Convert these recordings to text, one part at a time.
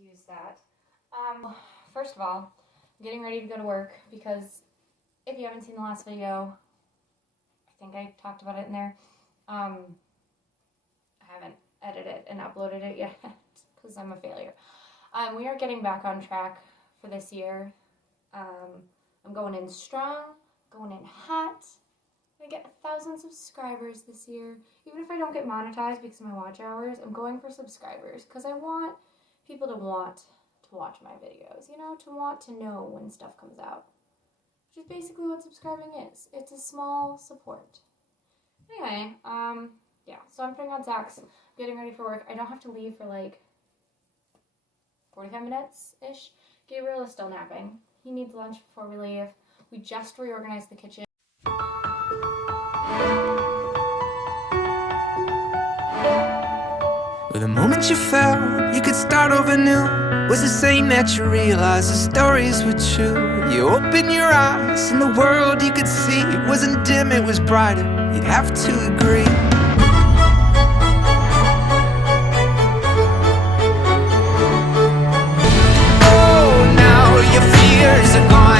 use that. First of all, I'm getting ready to go to work because if you haven't seen the last video, I think I talked about it in there. I haven't edited and uploaded it yet because I'm a failure. We are getting back on track for this year. I'm going in strong, going in hot. I'm gonna get 1,000 subscribers this year. Even if I don't get monetized because of my watch hours, I'm going for subscribers because I want people to want to watch my videos, you know, to want to know when stuff comes out. Which is basically what subscribing is. It's a small support. Anyway, yeah, so I'm putting on socks, getting ready for work. I don't have to leave for like 45 minutes-ish. Gabriel is still napping. He needs lunch before we leave. We just reorganized the kitchen. The moment you felt you could start over new was the same that you realized the stories were true. You opened your eyes and the world you could see wasn't dim, it was brighter. You'd have to agree. Oh, now your fears are gone.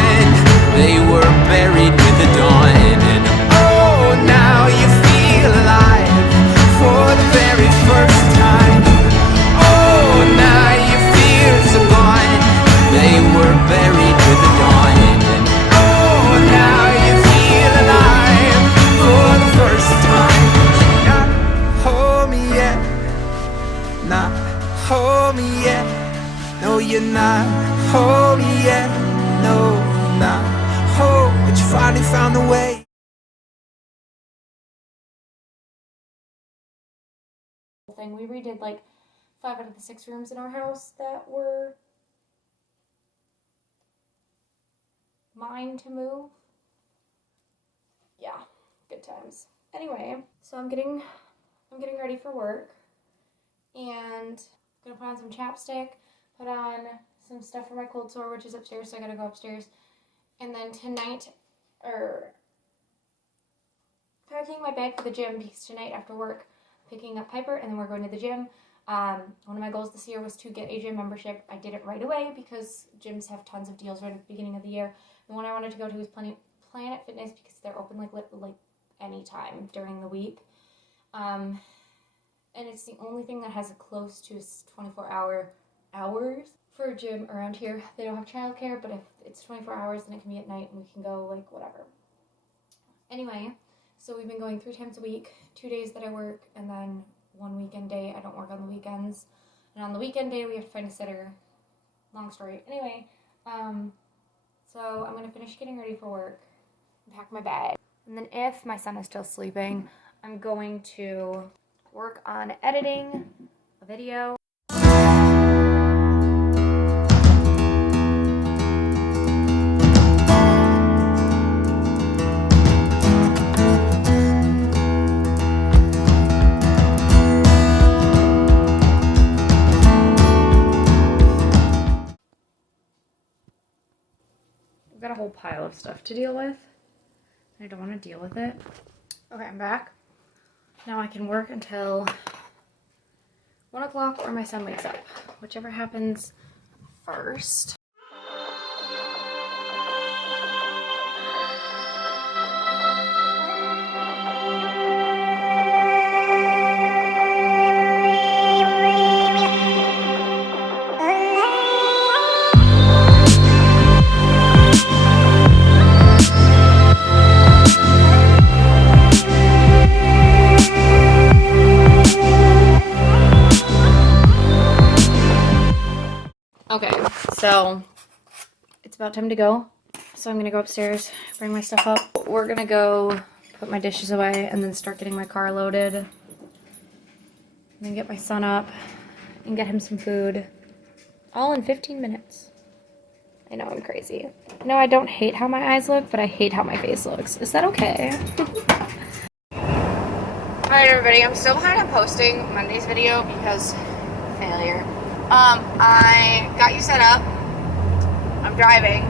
They were buried with the dawn. And oh, now you feel alive for the very first time. Oh, now your fears are gone. They were buried with the dawn. And oh, now you feel alive for the first time. Not hold me yet. Not hold me yet. No, you're not hold me yet. No, not hold. But you finally found the way. Thing. We redid like 5 out of the 6 rooms in our house that were mine to move. Yeah, good times. Anyway, so I'm getting ready for work and gonna put on some chapstick, put on some stuff for my cold sore, which is upstairs, so I gotta go upstairs. And then tonight, packing my bag for the gym because tonight after work, picking up Piper, and then we're going to the gym. One of my goals this year was to get a gym membership. I did it right away because gyms have tons of deals right at the beginning of the year. The one I wanted to go to was Planet Fitness because they're open like any time during the week. And it's the only thing that has a close to 24 hours for a gym around here. They don't have childcare, but if it's 24 hours, then it can be at night and we can go like whatever. Anyway, so we've been going 3 times a week, 2 days that I work, and then 1 weekend day. I don't work on the weekends. And on the weekend day, we have to find a sitter. Long story. Anyway, so I'm going to finish getting ready for work, pack my bag. And then if my son is still sleeping, I'm going to work on editing a video. I've got a whole pile of stuff to deal with. I don't want to deal with it. Okay, I'm back. Now I can work until 1 o'clock or my son wakes up. Whichever happens first. Okay, so it's about time to go. So I'm gonna go upstairs, bring my stuff up. We're gonna go put my dishes away and then start getting my car loaded. And then get my son up and get him some food. All in 15 minutes. I know, I'm crazy. No, I don't hate how my eyes look, but I hate how my face looks. Is that okay? Alright everybody, I'm still behind on posting Monday's video because failure. I got you set up. I'm driving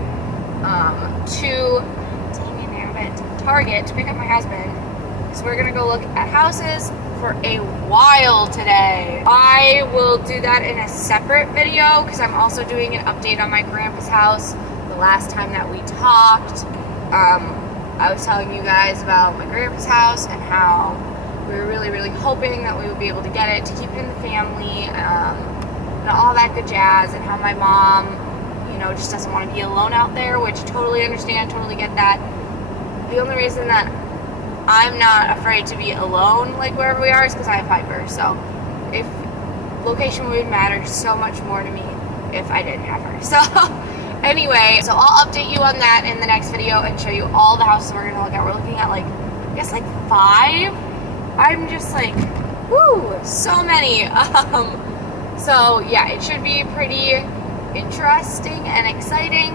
to Target to pick up my husband because we're gonna go look at houses for a while today. I will do that in a separate video because I'm also doing an update on my grandpa's house. The last time that we talked, I was telling you guys about my grandpa's house and how we were really hoping that we would be able to get it to keep it in the family, and all that good jazz, and how my mom, you know, just doesn't want to be alone out there, which I totally understand, totally get that. The only reason that I'm not afraid to be alone, like wherever we are, is because I have Piper. So if location would matter so much more to me if I didn't have her. So anyway, so I'll update you on that in the next video and show you all the houses we're gonna look at. We're looking at like, I guess like 5. I'm just like, woo, so many. So yeah, it should be pretty interesting and exciting.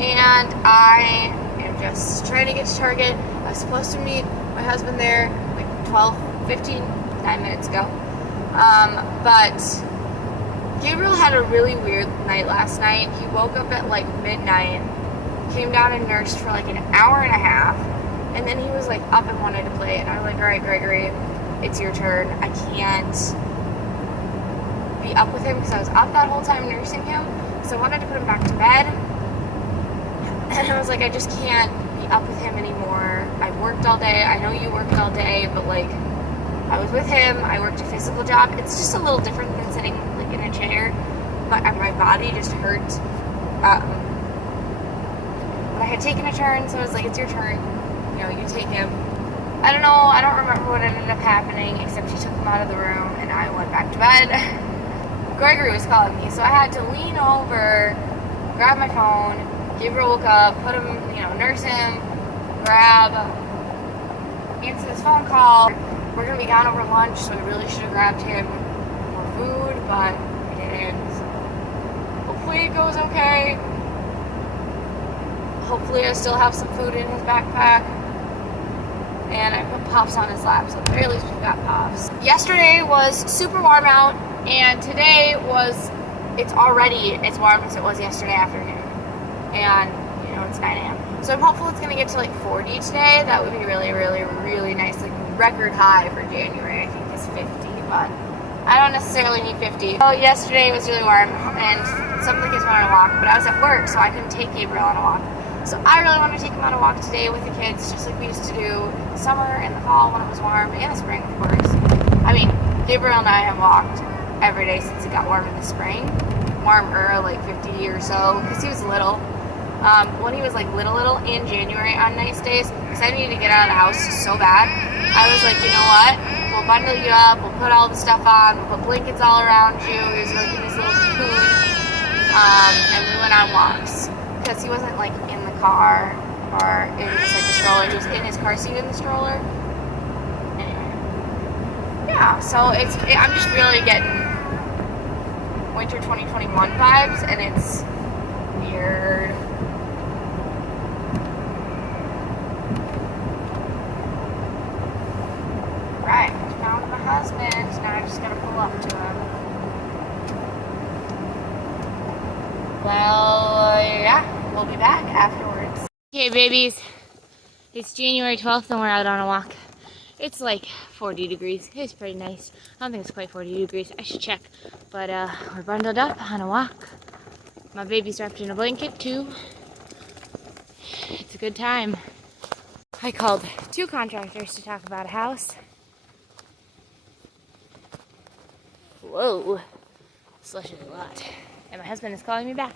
And I am just trying to get to Target. I was supposed to meet my husband there like 9 minutes ago. But Gabriel had a really weird night last night. He woke up at like midnight, came down and nursed for like an hour and a half, and then he was like up and wanted to play. And I was like, all right, Gregory, it's your turn. I can't be up with him because I was up that whole time nursing him. So I wanted to put him back to bed. And I was like, I just can't be up with him anymore. I've worked all day. I know you worked all day, but like, I was with him. I worked a physical job. It's just a little different than sitting like in a chair. But my body just hurt. But I had taken a turn, so I was like, it's your turn. You know, you take him. I don't know. I don't remember what ended up happening, except he took him out of the room, and I went back to bed. Gregory was calling me, so I had to lean over, grab my phone. Gabriel woke up, put him, you know, nurse him, answer this phone call. We're gonna be down over lunch, so I really should have grabbed him more food, but I didn't. Hopefully it goes okay. Hopefully I still have some food in his backpack. And I put Puffs on his lap, so at the very least we've got Puffs. Yesterday was super warm out, and today it's already as warm as it was yesterday afternoon. And, you know, it's 9 a.m. So I'm hopeful it's going to get to like 40 today. That would be really nice. Like record high for January, I think, is 50, but I don't necessarily need 50. So yesterday was really warm, and something gives me on a walk, but I was at work, so I couldn't take Gabriel on a walk. So I really want to take him on a walk today with the kids, just like we used to do in the summer and the fall when it was warm, and the spring, of course. I mean, Gabriel and I have walked every day since it got warm in the spring. Warmer, like 50 or so, because he was little. When he was like little in January on nice days, because I needed to get out of the house so bad, I was like, you know what? We'll bundle you up, we'll put all the stuff on, we'll put blankets all around you. He was like in his little cocoon, and we went on walks. Because he wasn't like in the car or in just like the stroller, he was in his car seat in the stroller. Anyway. Yeah, so I'm just really getting winter 2021 vibes, and it's weird. Right, found my husband. Now I just gotta pull up to him. Well, yeah, we'll be back afterwards. Okay, babies, it's January 12th and we're out on a walk. It's like 40 degrees. It's pretty nice. I don't think it's quite 40 degrees. I should check. But we're bundled up on a walk. My baby's wrapped in a blanket too. It's a good time. I called 2 contractors to talk about a house. Whoa, slush is a lot. And my husband is calling me back.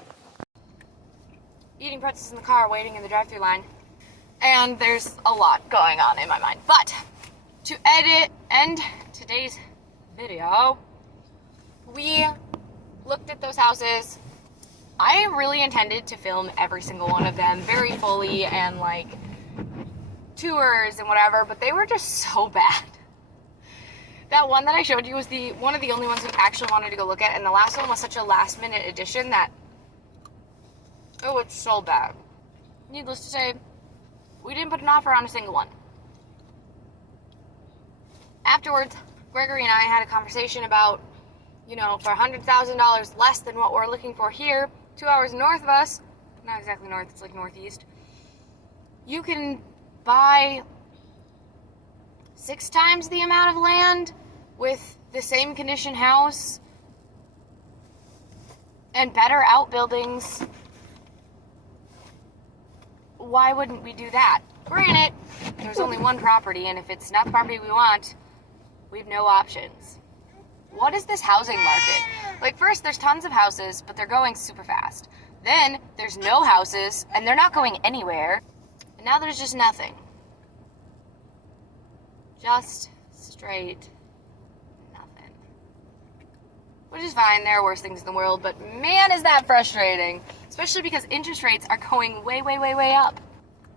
Eating pretzels in the car, waiting in the drive-thru line. And there's a lot going on in my mind. But to end today's video, we looked at those houses. I really intended to film every single one of them very fully and like tours and whatever, but they were just so bad. That one that I showed you was one of the only ones we actually wanted to go look at, and the last one was such a last minute addition that it was so bad. Needless to say, we didn't put an offer on a single one. Afterwards, Gregory and I had a conversation about, you know, for $100,000 less than what we're looking for here, 2 hours north of us, not exactly north, it's like northeast, you can buy 6 times the amount of land with the same condition house and better outbuildings. Why wouldn't we do that? Granted, there's only one property, and if it's not the property we want, we have no options. What is this housing market? Like, first, there's tons of houses, but they're going super fast. Then, there's no houses, and they're not going anywhere. And now there's just nothing. Just straight nothing. Which is fine, there are worse things in the world, but man, is that frustrating. Especially because interest rates are going way, way, way, way up.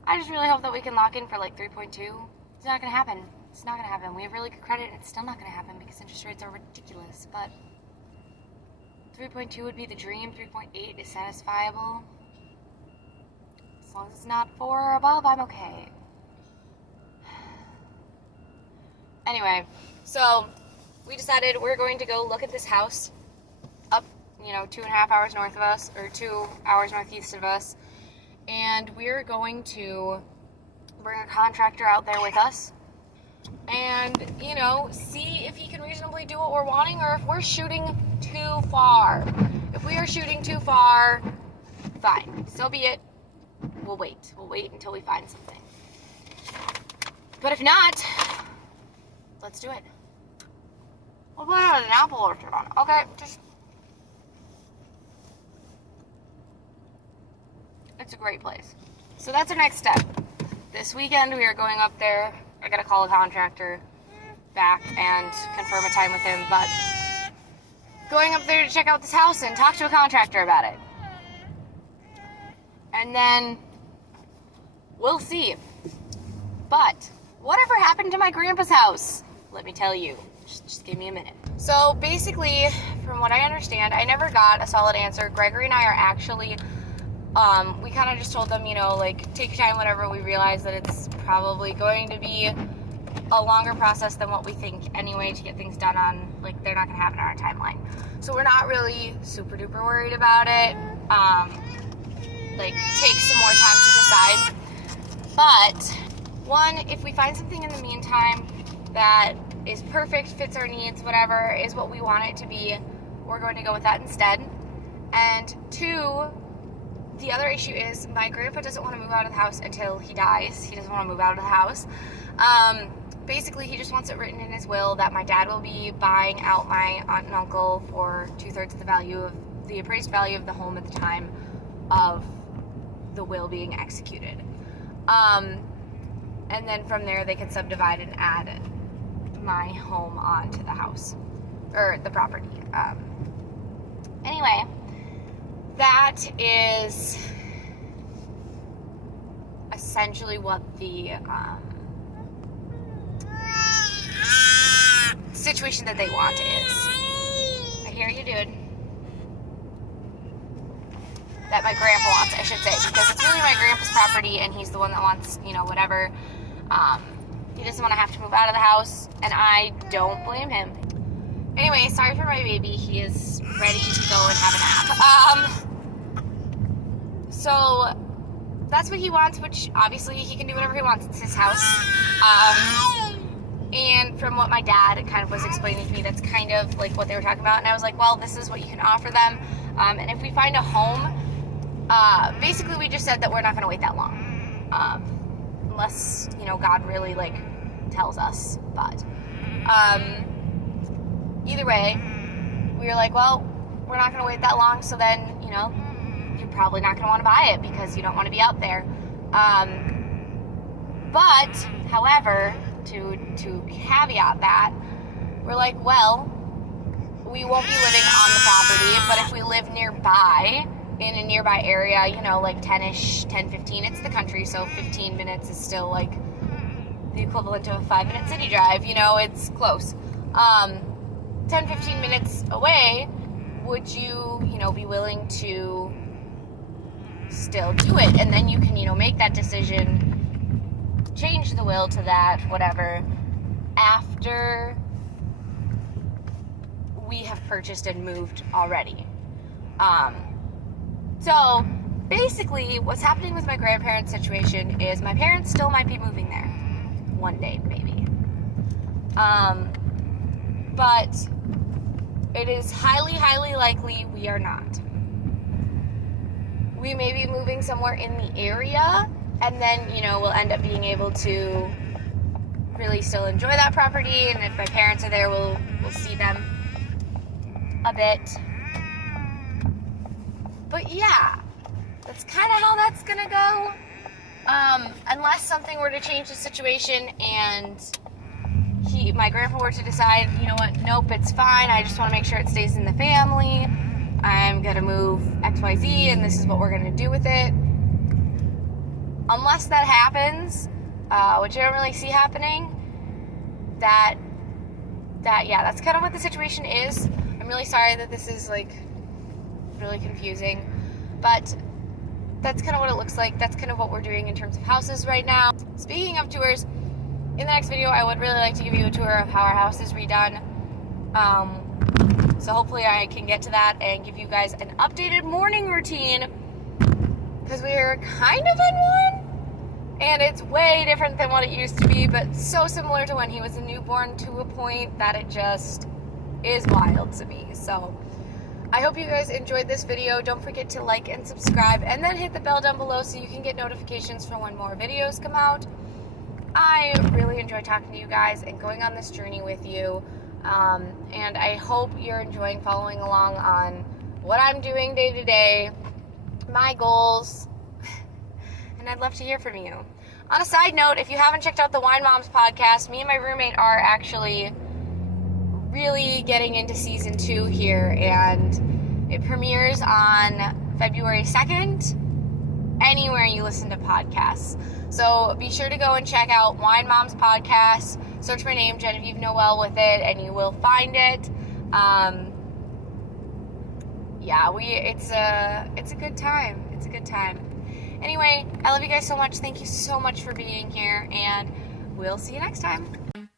I just really hope that we can lock in for like 3.2. It's not gonna happen. It's not gonna happen. We have really good credit, and it's still not gonna happen because interest rates are ridiculous, but 3.2 would be the dream. 3.8 is satisfiable. As long as it's not 4 or above, I'm okay. Anyway, so we decided we're going to go look at this house up, 2.5 hours north of us, or 2 hours northeast of us, and we're going to bring a contractor out there with us and, see if he can reasonably do what we're wanting, or if we're shooting too far. If we are shooting too far, fine. So be it. We'll wait. We'll wait until we find something. But if not, let's do it. We'll put an apple orchard on it. Okay, it's a great place. So that's our next step. This weekend we are going up there. I gotta call a contractor back and confirm a time with him, but going up there to check out this house and talk to a contractor about it. And then we'll see. But whatever happened to my grandpa's house? Let me tell you. Just give me a minute. So basically, from what I understand, I never got a solid answer. Gregory and I are actually, we kind of just told them, take your time whenever we realize that it's probably going to be a longer process than what we think anyway to get things done on, they're not going to happen on our timeline. So we're not really super duper worried about it. Take some more time to decide. But, one, if we find something in the meantime that is perfect, fits our needs, whatever, is what we want it to be, we're going to go with that instead. And 2, the other issue is my grandpa doesn't want to move out of the house until he dies. He doesn't want to move out of the house. Basically, he just wants it written in his will that my dad will be buying out my aunt and uncle for 2/3 of the value of the appraised value of the home at the time of the will being executed. And then from there, they can subdivide and add my home onto the house, or the property. Anyway, that is essentially what the situation that they want is. I hear you, dude. That my grandpa wants, I should say, because it's really my grandpa's property, and he's the one that wants, whatever. He doesn't want to have to move out of the house, and I don't blame him. Anyway, sorry for my baby. He is ready to go and have a nap. So that's what he wants, which obviously he can do whatever he wants. It's his house. And from what my dad kind of was explaining to me, that's kind of like what they were talking about. And I was like, well, this is what you can offer them. And if we find a home, basically we just said that we're not going to wait that long. Unless, God really, tells us. But either way, we were like, well, we're not going to wait that long, so then, you're probably not going to want to buy it because you don't want to be out there. But, however, to caveat that, we're like, well, we won't be living on the property, but if we live nearby, in a nearby area, 10-ish, 10, 15, it's the country, so 15 minutes is still, the equivalent of a 5-minute city drive, it's close. 10, 15 minutes away, would you, be willing to still do it? And then you can, make that decision, change the will to that, whatever, after we have purchased and moved already. So basically what's happening with my grandparents' situation is my parents still might be moving there one day, maybe. But it is highly, highly likely we are not. We may be moving somewhere in the area, and then, we'll end up being able to really still enjoy that property, and if my parents are there, we'll see them a bit. But yeah, that's kind of how that's gonna go. Unless something were to change the situation and my grandpa were to decide, you know what, nope, it's fine, I just want to make sure it stays in the family, I'm gonna move XYZ and this is what we're gonna do with it. Unless that happens, which I don't really see happening, that's kind of what the situation is. I'm really sorry that this is really confusing, but that's kind of what it looks like. That's kind of what we're doing in terms of houses right now. Speaking of tours, in the next video I would really like to give you a tour of how our house is redone. So hopefully I can get to that and give you guys an updated morning routine, because we are kind of in one. And it's way different than what it used to be, but so similar to when he was a newborn to a point that it just is wild to me. So I hope you guys enjoyed this video. Don't forget to like and subscribe, and then hit the bell down below so you can get notifications for when more videos come out. I really enjoy talking to you guys and going on this journey with you. And I hope you're enjoying following along on what I'm doing day to day, my goals, and I'd love to hear from you. On a side note, if you haven't checked out the Wine Moms podcast, me and my roommate are actually really getting into season 2 here, and it premieres on February 2nd, anywhere you listen to podcasts. So be sure to go and check out Wine Moms podcast, search my name, Genevieve Noel, with it, and you will find it. It's a good time. It's a good time. Anyway, I love you guys so much. Thank you so much for being here, and we'll see you next time.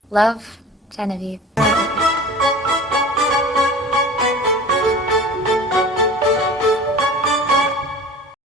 Love, Genevieve.